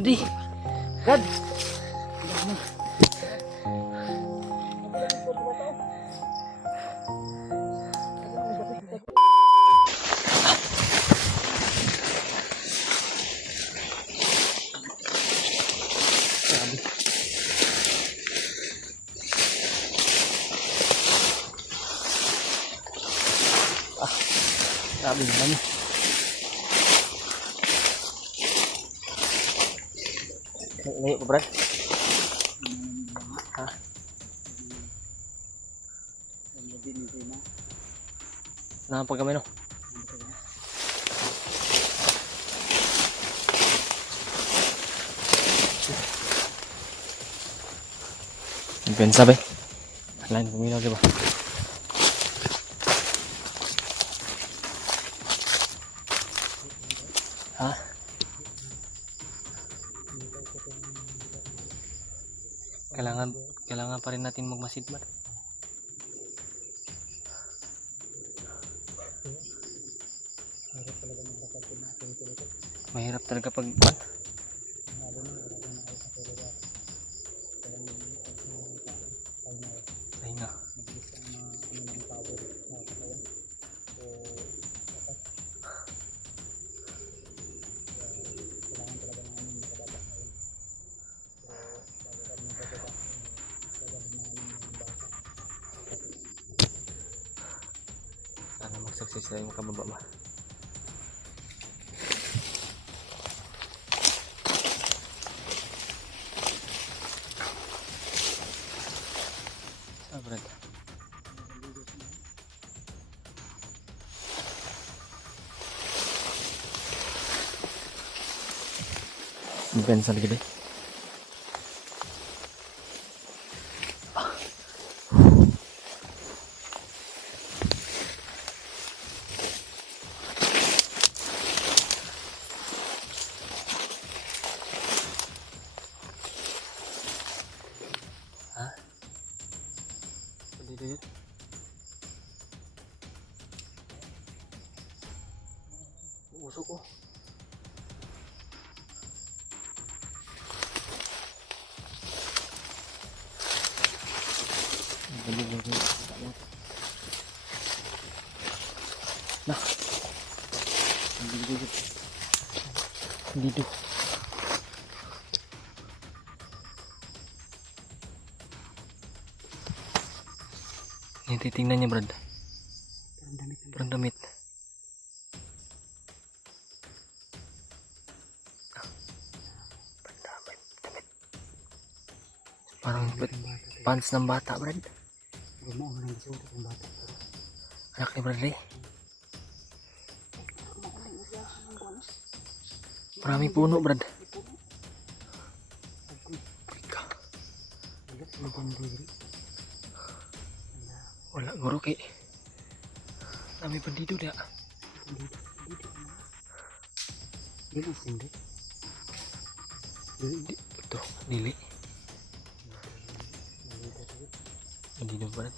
Brady. Brad. Grabe naman. Layo pa, Brad. Ha? Napag kami, no? Pensa ba? Lain puminaw, di ba? Ha? Kailangan pa rin natin magmasid, man. Mahirap talaga pag ay nga. Sana mag-success na yung kababa ba. Brad. Bensan gede. Hah? Dito. Usok ko. Nah. Dito. Ini titingnan niya, Brad. Parang damit. Parang pants ng bata, Brad. Anak ni Bradley. Marami puno, Brad. Wala guru ki. Kami bandido dah. Tuh, Dili. Bandido, Brad.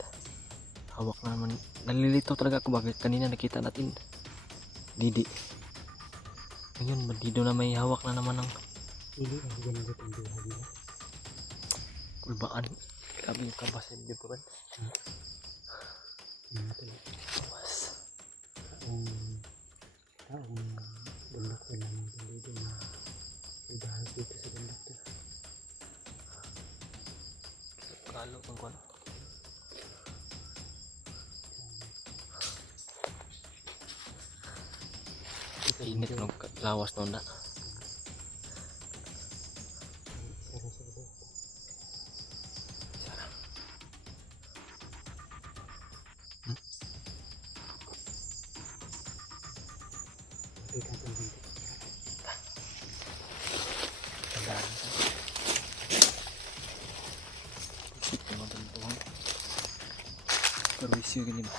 Hawak na naman. Nalilito talaga ako bakit kanina nakita natin Didi. Ngayon bandido na may hawak na naman ng kulbaan. Grabe yung kabasan dito, Brad. Awas. Taong bundok ko naman dito na ibahas dito sa bundok to. Kalo pang kuwan. Init ng lawas no na. Perwisyo gini ba?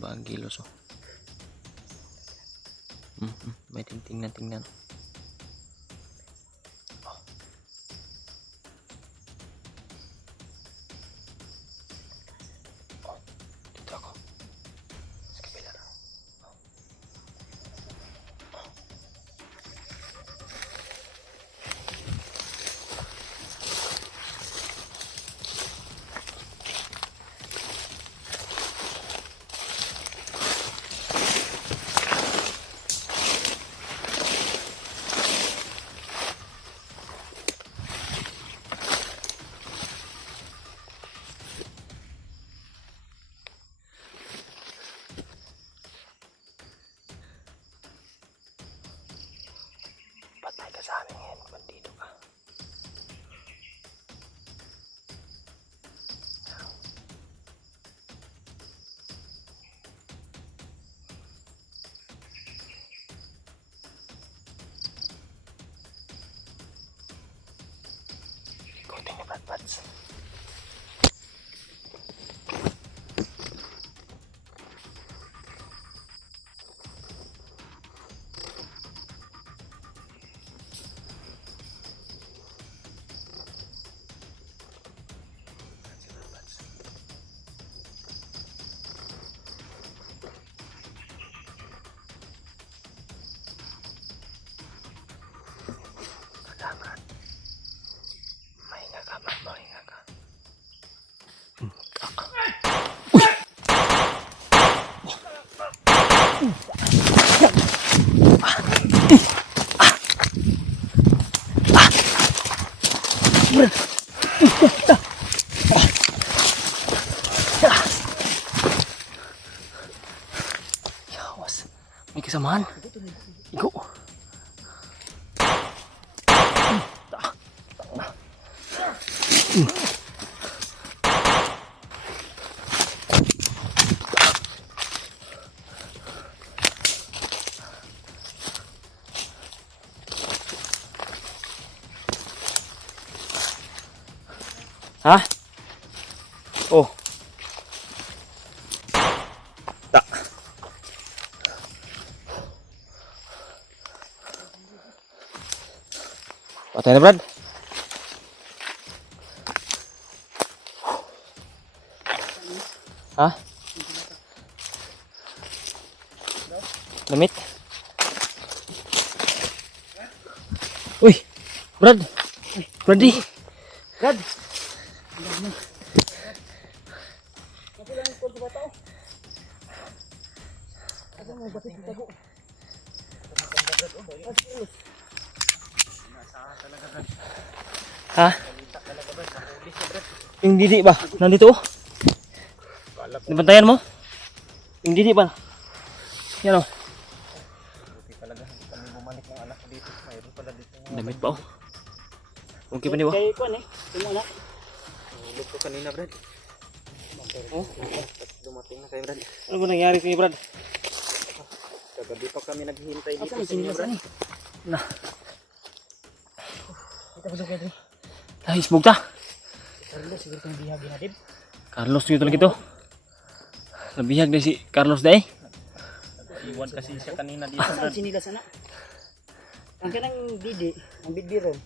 Bang kilos oh. May tingnan. Dito ako. Sa kabila na. Patay ka sa amin ngayon, bandido ka. Ikutin niyo, Brad. Brad. Mahinga ka. Yawas. May kasamahan. Igo. Ha? Oh. Tak. Patay na, Brad. Ha? Damit? Uy! Brad! Brady! Brad! Ha? Yung didi ba? Nandito? Nabantayan mo? Yung didi ba? Yan o. Damit pa o. Okay pa niyo ba? Kaya ikuan eh. Tumuna. Hulog ko kanina, Brad. Oh? Dumating na kayo, Brad. Ano ba nangyari sa inyo, Brad? Kagabi pa kami naghihintay dito Asa sa inyo, Brad. Na. Kita pa kayo. Ay, isbog ta. Carlos, siguro kang bihag na dib. Carlos dito lagi to. Nabihag na si Carlos dahil. Iwan kasi siya kanina dito, Saan Brad. sinila sana? Ang kanang didi, ang bidbiron.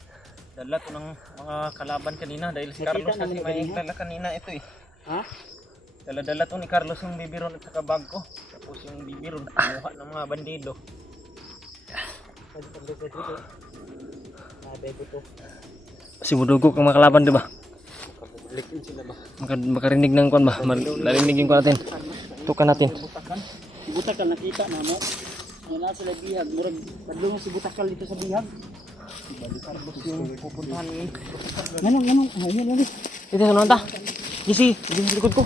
Dala ko ng mga kalaban kanina dahil si Nakita Carlos naman kasi ba may niya? dala kanina ito eh. Ha? Dala-dala to ni Carlos yung bibiron at saka bag ko. Tapos yung bibiron, kinuha ng mga bandido. Pwede pa dito. Nabay ko to. Simudugo kang makalaban, di ba? Kapublikin sila ba? Makarinig ng kwan ba? Narinig yung kwan natin. Tukan natin. Si Butakal nakita na mo. Yan na sila bihag. Murag, kadlungan si Butakal dito sa bihag. Carlos yung pupuntahan ni. Ganun. Ayan. Ito sa nanta. Gisi, hindi sa likod ko.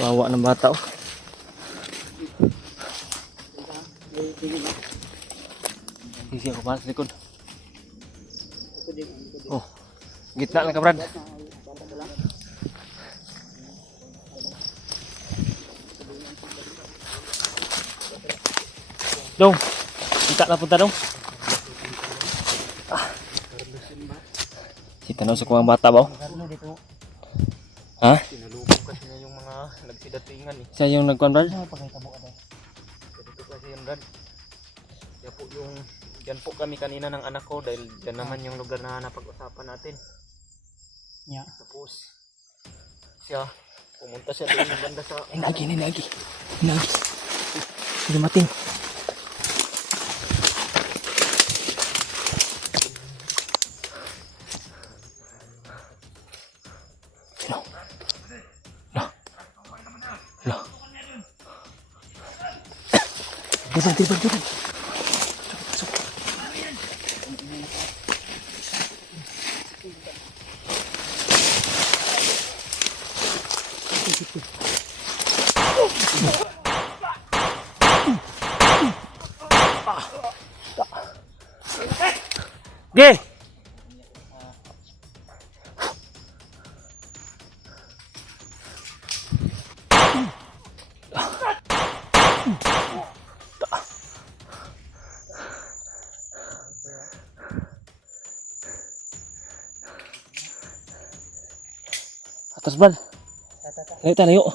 Wawa ng bata oh. Gisi ako para sa likod. Oh, gitna lang ka, Brad. Dong, kita na punta dong. Tanaw sa kuwang bata ba? Carlo dito. Ha? Sinalubog kasi niya yung mga nagsidatingan eh. Siya yung nagkuhan Brad? Ano pagkita mo kada? Dito kasi yun Brad. Kaya po yung dyan po kami kanina ng anak ko dahil dyan naman yung lugar na napag-usapan natin. Nya. Tapos siya pumunta siya doon ng banda sa Hinagi. Lumating. Sino? Lo. Tiban. Ge! Atas Brad. Layo.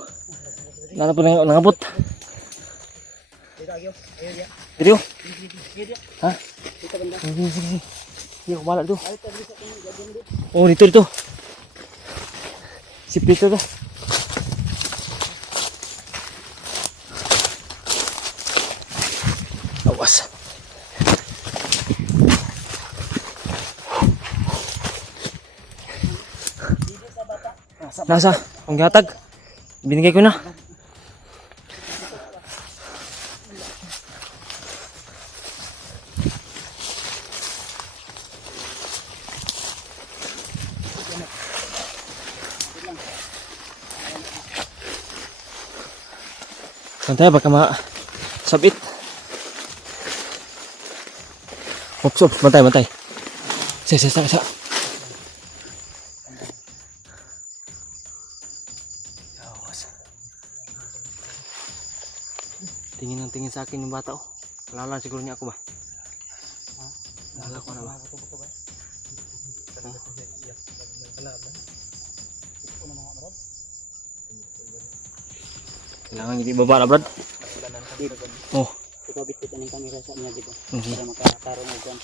Nana po nangabot. Video. Ha? Sige. Sige, kumala dito. Oh, dito. Sip dito to. Awas. Nasa? Ang gatag. Binigay ko na. Santay, baka sabit. Ops, bantay. Sa. Tingin sa akin yung bata oh. Lala siguro niya ako ba? Lala ko na ba? Kailangan hindi baba na Brad. Oh. Ikabit kita ng kamera sa niya dito. Okay. Para makatarong mo dyan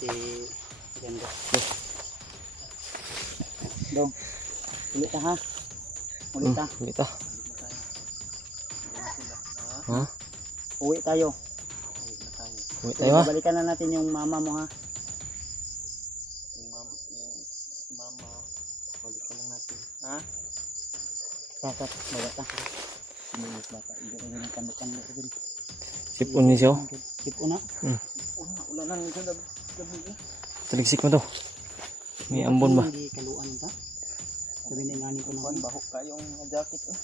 si Ganda. Dong. Ulit ha. Ulit ta. Ha? Uwi tayo. Uwi tayo ha? Balikan na natin yung mama mo ha. yung mama balikan lang natin. Ha? Tatat, bata. Mulut bata. Hindi ko rin kandukan mo rin. Sipon niya siya oh. Sipon na. Ulanan ko gabi. Taligsik mo to. May ambon ba? Hindi kaluan ta. Sabi na ingani ko na. Bahok kayong jacket eh.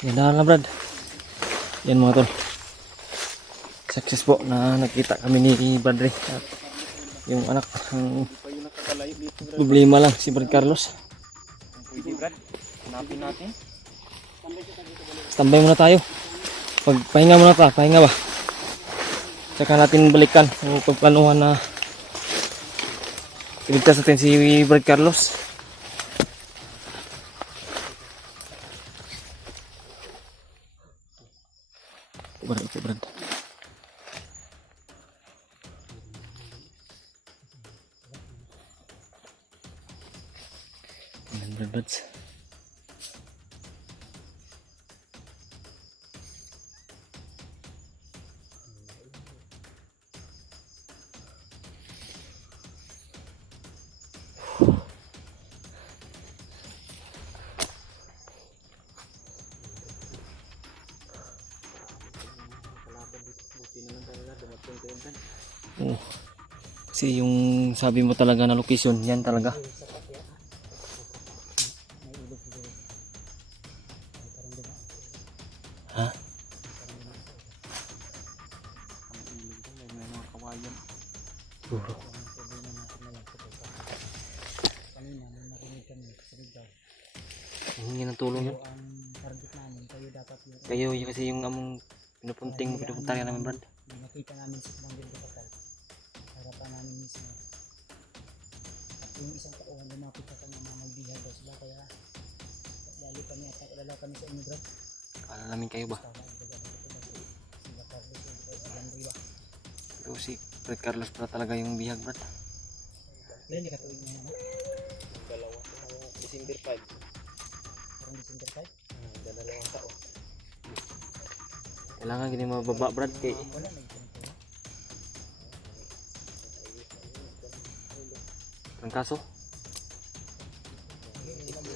Yan na Brad. Yan mga tol. Success po na nakita kami ni Badre at yung anak ang Pa yung nakakalayo dito Brad. problema lang si Brad Carlos. Pwede Brad. Hanapin natin. Standby muna tayo. Pahinga ba? Tsaka natin balikan yung pagplanuhan na iligtas natin si Brad Carlos. Brad. Brad. Oh. Kasi yung sabi mo talaga na location, yan talaga. Ha? Puro. Hingi ng tulong yun. Kayo kasi yung among pinupunting mo, pinupuntahan namin Brad. nakita namin si Commander Bukakal. Harapan namin mismo. At yung isang tauhan lumapit sa kanya na magbihag daw sila kaya lalo kami at nakilala kami sa inyo Brad. Kala namin kayo ba? Tama ang baga sila Carlos yung kay Henry ba? Pero si Fred Carlos pala talaga yung bihag, Brad. Kaya hindi ka tuwing niya ano? Dalawa. December 5. Parang December 5? Dalawang taon. Kailangan gini mababa, Brad, kay Wala nagpunto. ang kaso.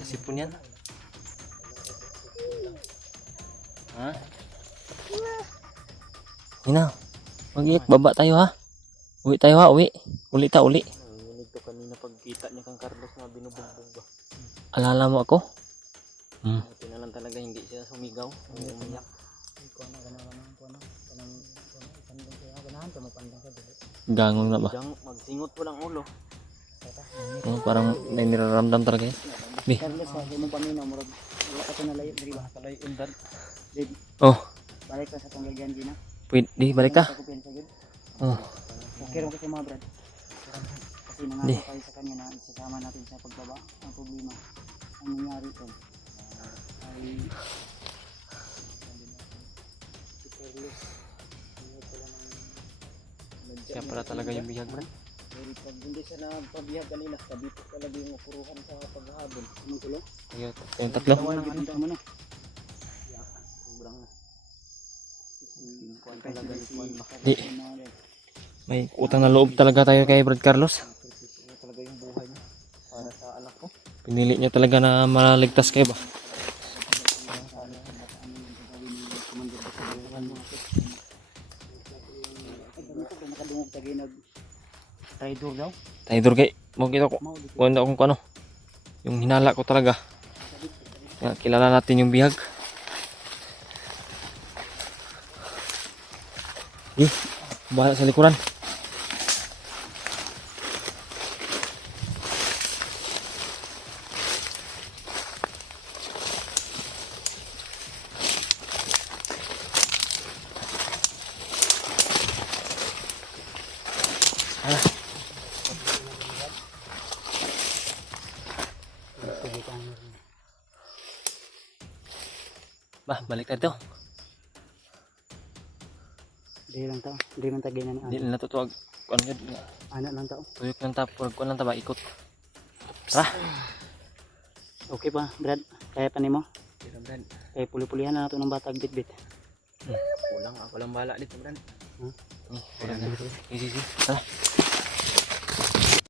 Sipon yan. Ha? Hina. Mag-iyak, baba tayo ha. Uwi tayo ha, uwi. Uli ta, uli. Nanginig to kanina pagkita niya kang Carlos na binubugbog ba. Alala mo ako? Buti na lang talaga hindi siya sumigaw. Umiyak. Ikaw na ganahan ko na. Kanang ipandang kaya ganahan ka mapandang ka dili. Gangong na ba? Magsingot po lang ulo. Oh, parang may niraramdam talaga yan. Bi. Carlos sa mo paminaw murag wala ka na layo diri ba? Kalay undan. Oh, Balik ka sa panggalyan gina. pwede. Di, balik ka. Oh, Okay rin kasi mga brad. Kasi Di. nangako kayo sa kanya na isasama natin sa pagbaba. Ang problema, ang nangyari ito ay si Carlos ano pala ng siya pala talaga yung bihag, Brad. Dahil pag hindi siya nagpabihag kanina, kabito talaga yung upuruhan sa paghahabol. anong tulo? Yung tatlo. Ano na? Sobrang kuwan talaga ni Juan. Di. May utang na loob talaga tayo kay Brad Carlos. Ano talaga yung buhay niya para sa anak ko. Pinili niya talaga na maligtas kayo ba? Nakadungog tagi nag traitor daw. Tayo kay mo kita ko. Mao di Kuha akong ano. Yung hinala ko talaga. Kaya kilala natin yung bihag. Bahala sa likuran. Bah, balik tayo. Di lang tao. Di man tagi na ni Hindi na natutuwag. Ano yun? anak lang tao. Tuyok lang ta. Kuha lang ta ba? Ikot. Tara. Okay pa, Brad? Kaya pa nimo? Pero Brad, Kaya puli-pulihan na nato ng batag bit-bit. kulang ako lang bala dito Brad. Sige. Tara.